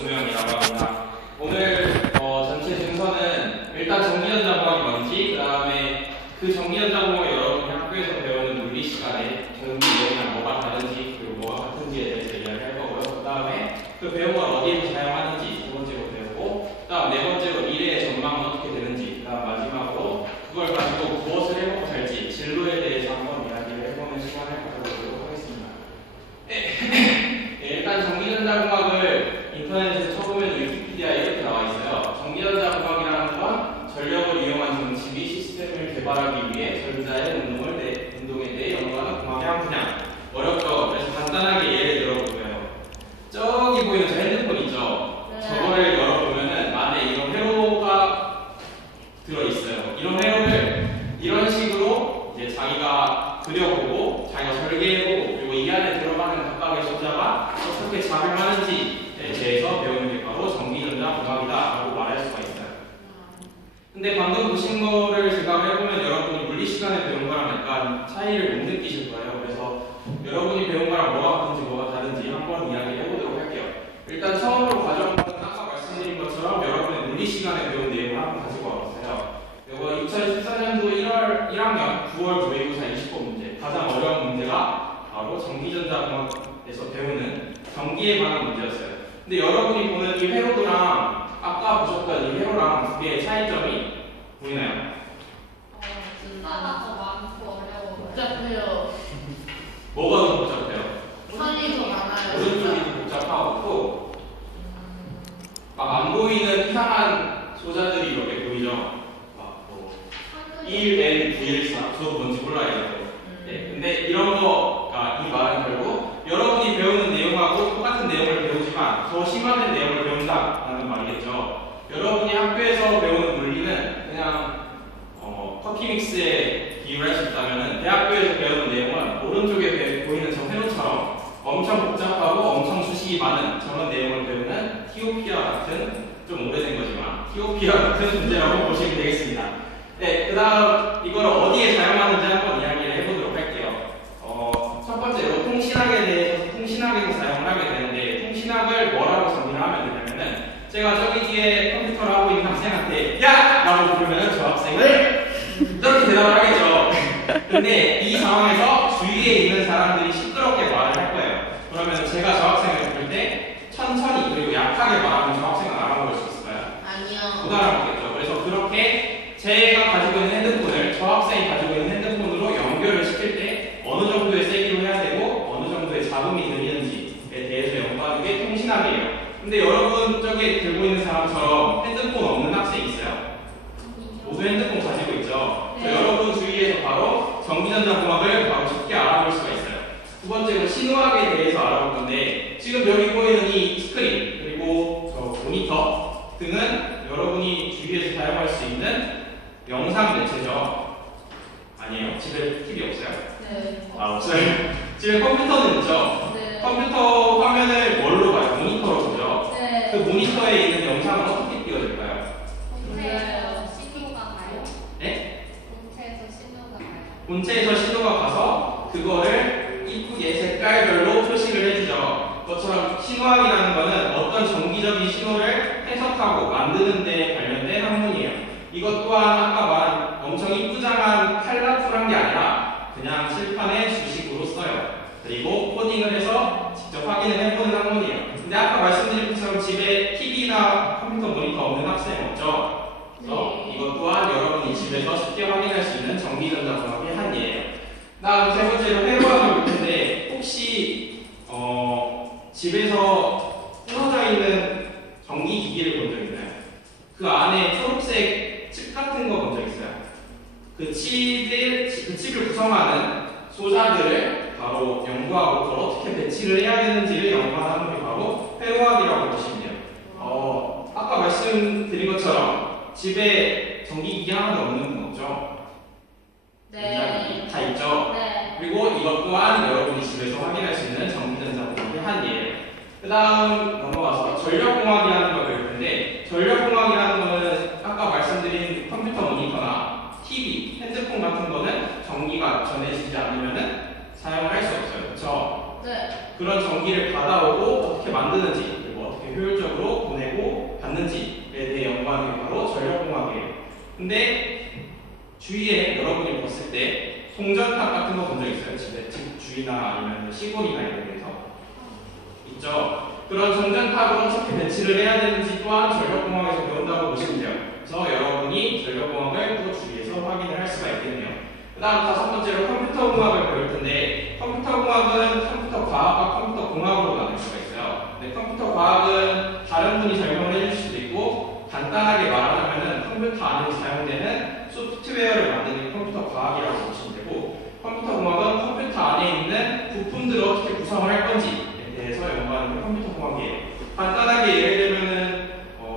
조수명이라고 합니다. 오늘 전체 순서는 일단 전기전자공학이 뭔지, 그 다음에 그 전기전자공학 여러분이 학교에서 배우는 물리 시간에 전기 이용이랑 뭐가 다른지 그리고 뭐가 같은지에 대해서 이야기할 거고요. 그 다음에 그 배운 걸 어디에서 사용하는지 두 번째로 배우고, 그 다음 네 번째로 미래의 전망은 어떻게 되는지, 그 다음 마지막으로 그걸 가지고 무엇을 해먹고 살지, 진로에 대해서 한번 이야기를 해보는 시간을 가져보도록 하겠습니다. 일단 전기전자공학을 인터넷에서 쳐보면 위키피디아에 이렇게 나와 있어요. 전기전자공학이라는 건 전력을 이용한 전지비 시스템을 개발하기 위해 전자의 운동에 대해 연구하는 공학의 한 분야. 어렵죠? 그래서 간단하게 예를 들어볼게요. 저기 보이는 저 핸드폰 있죠? 네. 저거를 열어보면은 안에 이런 회로가 들어있어요. 이런 회로를 이런 식으로 이제 자기가 그려보고 자기가 설계해보고 그리고 이 안에 들어가는 각각의 소자가 어떻게 작용하는지에 대해서 배우는 게 바로 전기전자공학이다라고 말할 수가 있어요. 근데 방금 보신 거를 생각을 해보면 여러분이 물리 시간에 배운 거랑 약간 차이를 못 느끼실 거예요. 그래서 여러분이 배운 거랑 뭐가 같은지 뭐가 다른지 한번 이야기를 해보도록 할게요. 일단 처음으로 가져온 건 아까 말씀드린 것처럼 여러분의 물리 시간에 배운 내용을 한번 가지고 와봤어요. 이거 2014년도 1학년 9월 모의고사 20번 문제. 가장 어려운 문제가 바로 전기전자공학에서 배우는 전기에 관한 문제였어요. 근데 여러분이 보는 이 회로도랑 아까 보셨던 이 회로랑 두 개의 차이점이 보이나요? 하나 더 많고 어려워. 복잡해요. 뭐가 더 복잡해요? 선이 더 많아요. 오른쪽이 더 복잡하고 막 안 보이는 이상한 소자들이 이렇게 보이죠? 막 뭐 1N, 914 저도 뭔지 몰라요. 네, 근데 이런 거가 이 말은 결국 여러분이 배우는 내용하고 똑같은 내용을 배우지만 더 심화된 내용을 배운다라는 말이겠죠. 여러분이 학교에서 배우는 물리는 그냥 터키믹스에 비유를 할 수 있다면 대학교에서 배우는 내용은 오른쪽에 보이는 저 회로처럼 엄청 복잡하고 엄청 수식이 많은 저런 내용을 배우는 티오피아 같은, 좀 오래된 거지만 티오피아 같은 존재라고 보시면 되겠습니다. 네, 그 다음 이걸 어디에 사용하는지 한번 이야기를 해보도록 할게요. 첫 번째로 통신학에 대해서 통신학에서 사용을 하게 되는데, 통신학을 뭐라고 정의를 하면 되냐면은 제가 저기 뒤에 컴퓨터를 하고 있는 학생한테 야! 라고 부르면 저 학생을 이렇게 대답을 하겠죠. 근데 이 상황에서 주위에 있는 사람들이 시끄럽게 말을 할 거예요. 그러면 제가 저 학생을 부를 때 천천히 그리고 약하게 말하면 저 학생은 알아먹을 수 있을까요? 아니요. 못 알아먹겠죠. 그래서 그렇게 제가 가지고 있는 핸드폰을 저 학생이 가지고 있는 핸드폰으로 연결을 시킬 때 어느 정도의 세기로 해야 되고 어느 정도의 잡음이 들리는지에 대해서 연구하는 게 통신학이에요. 근데 여러분 저기 들고 있는 사람처럼 핸드폰 없는 학생 있어요? 모두 핸드폰 가지고 있죠? 네. 여러분 주위에서 바로 전기전자공학을 바로 쉽게 알아볼 수가 있어요. 두 번째로 신호학에 대해서 알아볼 건데, 지금 여기 보이는 이 스크린 그리고 저 모니터 등은 여러분이 주위에서 사용할 수 있는 영상 매체죠. 아니에요? 집에 TV 없어요? 네. 아, 없어요. 집에 컴퓨터는 있죠? 네. 컴퓨터 화면을 뭘로 봐요? 모니터로 보죠? 네. 그 모니터에 있는 영상은 어떻게 띄워질까요? 본체에서 신호가 가요? 네? 본체에서 신호가 가요? 본체에서 신호가 가서 그거를 이쁘게 색깔별로 표시를 해주죠. 그것처럼 신호학이라는 거는 어떤 정기적인 신호를 해석하고 만드는 데 관련된 학문이에요. 이것 또한 아까 말한 엄청 이쁘장한 컬러풀한 게 아니라 그냥 칠판에 주식으로 써요. 그리고 코딩을 해서 직접 확인을 해보는 학문이에요. 근데 아까 말씀드린 것처럼 집에 TV나 컴퓨터 모니터 없는 학생 없죠? 그래서 이것 또한 여러분이 집에서 쉽게 확인할 수 있는 전기전자공학의 한 예예요. 다음 세 번째로 회로학을 볼 텐데, 혹시 집에서 끊어져 있는 전기기기를 본 적 있나요? 그 안에 초록색 칩 같은 거 본 적 있어요? 그 칩을 구성하는 소자들을 바로 연구하고 그걸 어떻게 배치를 해야 되는지를 연구하는 학문이 바로 회로학이라고 보시면 돼요. 아까 말씀드린 것처럼 집에 전기기기 하나도 없는 분 없죠? 네. 다 있죠? 네. 그리고 이것 또한 여러분이 집에서 확인할 수 있는 전기전자공학의 한 예예요. 그 다음 넘어가서 전력공학이라는 걸 배울 텐데, 전력공학이라는 거는 아까 말씀드린 컴퓨터 모니터나 TV, 핸드폰 같은 거는 전기가 전해지지 않으면 사용을 할 수 없어요. 그렇죠? 네. 그런 전기를 받아오고 어떻게 만드는지, 그리고 어떻게 효율적으로 근데 주위에 여러분이 봤을 때 송전탑 같은 거 본 적 있어요? 집 주위나 아니면 시골이나 이런 데서 있죠? 그런 송전탑을 어떻게 배치를 해야 되는지 또한 전력공학에서 배운다고 보시면 돼요. 그래서 여러분이 전력공학을 또 주위에서 확인을 할 수가 있겠네요. 그 다음 다섯 번째로 컴퓨터공학을 배울 텐데, 컴퓨터공학은 컴퓨터 과학과 컴퓨터 공학으로 나눌 수가 있어요. 근데 컴퓨터 과학은 다른 분이 설명을 해줄 수도 있고, 간단하게 말하자면은 컴퓨터 안에 사용되는 소프트웨어를 만드는 컴퓨터 과학이라고 보시면 되고, 컴퓨터 공학은 컴퓨터 안에 있는 부품들을 어떻게 구성을 할 건지에 대해서 연구하는 게 컴퓨터 공학이에요. 간단하게 예를 들면은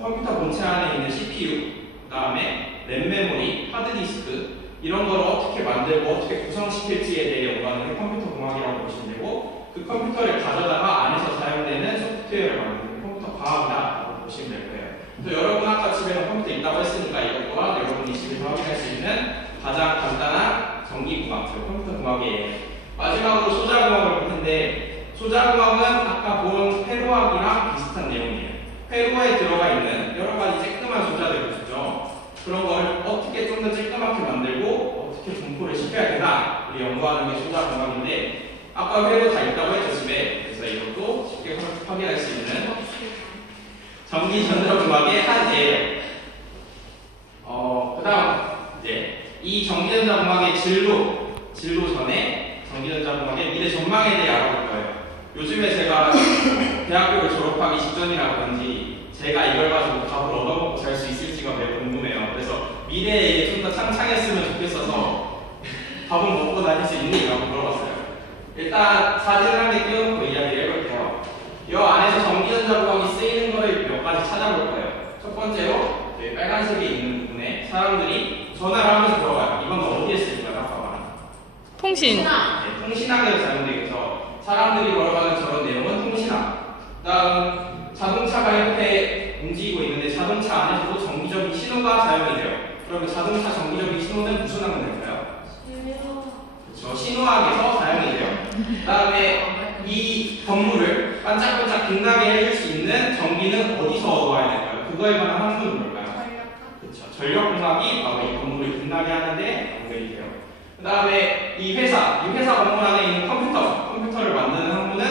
컴퓨터 본체 안에 있는 CPU, 그 다음에 램 메모리, 하드디스크 이런 걸 어떻게 만들고 어떻게 구성시킬지에 대해 연구하는 게 컴퓨터 공학이라고 보시면 되고, 그 컴퓨터를 가져다가 안에서 사용되는 소프트웨어를 만드는 게 컴퓨터 과학이라고 보시면 될 거예요. 그래서 여러분 아까 집에는 컴퓨터 있다고 했으니까 이것 또한 여러분이 집에서 확인할 수 있는 가장 간단한 전기공학, 컴퓨터 공학이에요. 마지막으로 소자공학을 볼 텐데, 소자공학은 아까 본 회로학이랑 비슷한 내용이에요. 회로에 들어가 있는 여러 가지 쬐끄만 소자들을 주죠. 그런 걸 어떻게 좀 더 쬐끄맣게 만들고 어떻게 분포를 시켜야 되나 우리 연구하는 게 소자공학인데, 아까 회로 다 있다고 했죠 집에. 그래서 이것도 쉽게 확인할 수 있는 전기전자공학의 한 예예요. 그 다음 이제 이 전기전자공학의 진로 전에 전기전자공학의 미래 전망에 대해 알아볼 거예요. 요즘에 제가 대학교를 졸업하기 직전이라 그런지 제가 이걸 가지고 밥을 얻어먹고 살 수 있을지가 매우 궁금해요. 그래서 미래에 이게 좀 더 창창했으면 좋겠어서 밥은 먹고 다닐 수 있니? 라고 물어봤어요. 일단 사진을 한 개 띄워놓고 이야기를 해볼게요. 이 안에서 전기전자공학이 쓰이는 거를 몇 가지 찾아볼 거예요. 첫 번째로 빨간색에 있는 부분에 사람들이 전화를 하면서 들어가요. 이건 어디에 쓰일까요? 아까 말한 통신. 통신학에서 사용되겠죠. 사람들이 걸어가는 저런 내용은 통신학. 다음 자동차가 이렇게 움직이고 있는데 자동차 안에서도 전기적인 신호가 사용이 돼요. 그러면 자동차 전기적인 신호는 무슨 학문일까요? 그렇죠. 신호학에서 사용이 돼요. 그 다음에 이 건물을 반짝반짝 빛나게 해줄 수 있는 전기는 어디서 얻어와야 될까요? 그거에 관한 학문은 뭘까요? 그렇죠. 전력공학이 바로 이 건물을 빛나게 하는데 연결이 돼요. 그 다음에 이 회사 건물 안에 있는 컴퓨터를 만드는 학문은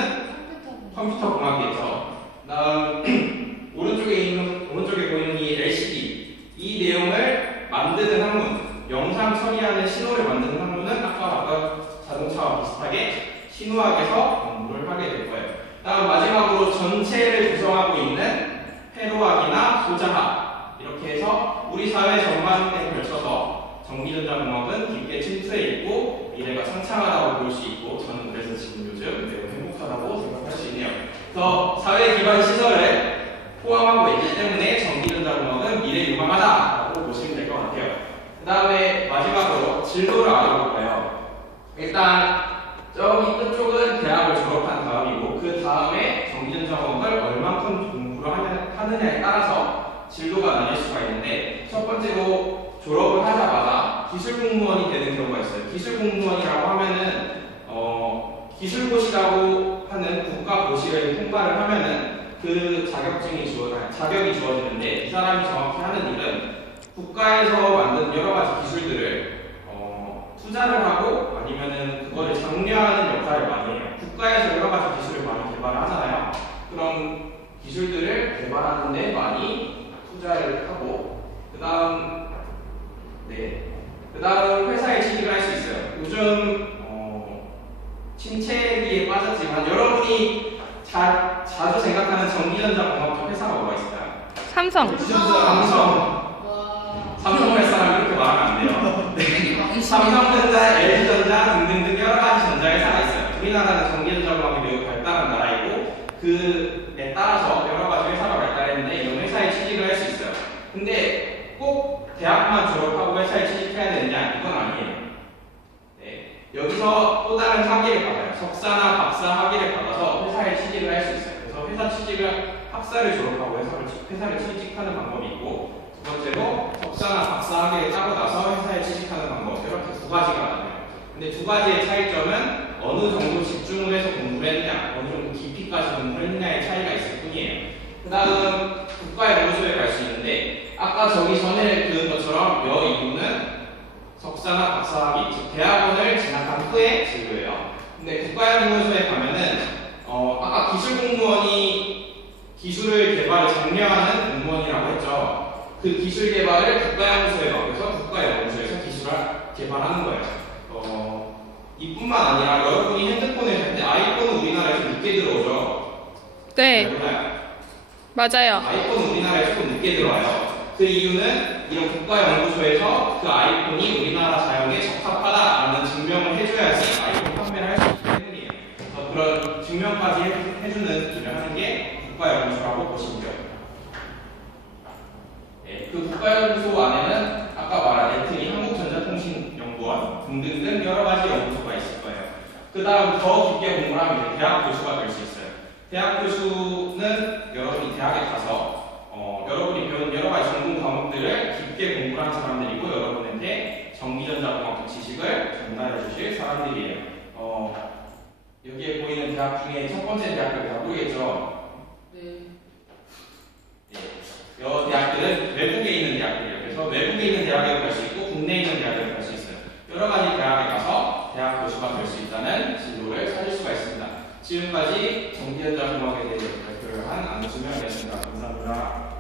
컴퓨터 공학이겠죠. 다음 오른쪽에 보이는 이 LCD 이 내용을 만드는 학문, 영상 처리하는 신호를 만드는 학문은 아까 자동차와 비슷하게 신호학에서 공부를 하게 될 거예요. 다음 마지막으로 전체를 구성하고 있는 회로학이나 소자학 이렇게 해서 우리 사회 전반에 걸쳐서 전기전자공학은 깊게 침투해 있고 미래가 창창하다고 볼 수 있고, 저는 그래서 지금 요즘 매우 행복하다고 생각할 수 있네요. 그래서 사회 기반 시설을 포함하고 있기 때문에 전기전자공학은 미래 유망하다고 보시면 될 것 같아요. 그 다음에 마지막으로 진로를 알아볼 거예요. 일단 저기 끝쪽은 대학을 졸업한 다음이고, 그 다음에 전기전자공학을 얼만큼 공부를 하느냐에 따라서 진로가 나뉠 수가 있는데, 첫 번째로 졸업을 하자마자 기술공무원이 되는 경우가 있어요. 기술공무원이라고 하면은 기술고시라고 하는 국가고시를 통과를 하면은 그 자격이 주어지는데, 이 사람이 정확히 하는 일은 국가에서 만든 여러 가지 기술들을 투자를 하고 아니면은 그거를 장려하는 역할을 많이 해요. 국가에서 여러 가지 기술을 많이 개발하잖아요. 그런 기술들을 개발하는데 많이 투자를 하고, 그 다음 회사에 취직을 할 수 있어요. 요즘 침체기에 빠졌지만 여러분이 자주 생각하는 전기전자공학적 회사가 뭐가 있을까요? 삼성. 삼성 회사라면 이렇게 말하면 안 돼요. 네. 삼성전자, LG전자 등등등 여러 가지 전자회사가 있어요. 우리나라는 전기전자공학이 매우 발달한 나라이고, 그에 따라서 여러 가지 회사가 발달했는데 이런 회사에 취직을 할 수 있어요. 근데 꼭 대학만 졸업하고 회사에 취직해야 되느냐? 이건 아니에요. 네. 여기서 또 다른 학위를 받아요. 석사나 박사 학위를 받아서 회사에 취직을 할 수 있어요. 그래서 회사 취직을 학사를 졸업하고 회사를 취직하는 방법이 있고, 두 번째로 석사나 박사 학위를 따고 나서 회사에 취직하는 방법, 이렇게 두 가지가 나와요. 근데 두 가지의 차이점은 어느 정도 집중을 해서 공부를 했느냐, 어느 정도 깊이까지 공부를 했느냐의 차이가 있을 뿐이에요. 그 다음 국가의 노조에 갈 수 있는데, 아까 아까 저기 전에 그은 것처럼 여 이유는 석사나 박사학위, 즉 대학원을 진학한 후에 진로예요. 근데 국가연구소에 가면은 아까 기술공무원이 기술을 개발을 장려하는 공무원이라고 했죠. 그 기술 개발을 국가연구소에 맡겨서 국가연구소에서 기술을 개발하는 거예요. 이뿐만 아니라 여러분이 핸드폰을 살 때 아이폰은 우리나라에서 늦게 들어오죠. 네, 몰라요. 맞아요. 아이폰은 우리나라에 조금 늦게 들어와요. 그 이유는 이런 국가연구소에서 그 아이폰이 우리나라 사용에 적합하다라는 증명을 해줘야지 아이폰 판매를 할 수 있기 때문이에요. 그래서 그런 증명까지 해주는 일을 하는 게 국가연구소라고 보시면 돼요. 네, 그 국가연구소 안에는 아까 말한 애트리, 한국전자통신연구원 등등등 여러 가지 연구소가 있을 거예요. 그 다음 더 깊게 공부를 하면 이제 대학 교수가 될 수 있어요. 대학 교수는 여러분이 대학에 가서 여러분이 배운 여러 가지 전공 과목들을 깊게 공부한 사람들이고 여러분한테 전기전자공학적 지식을 전달해 주실 사람들이에요. 여기에 보이는 대학 중에 첫 번째 대학들 다 모르겠죠? 네. 여 대학들은 외국에 있는 대학들이에요. 그래서 외국에 있는 대학에 갈 수 있고 국내에 있는 대학에 갈 수 있어요. 여러 가지 대학에 가서 대학 교수가 될 수 있다는 진로를 찾을 수가 있습니다. 지금까지 전기전자공학에 대해 발표를 한 안수명이었습니다. 감사합니다.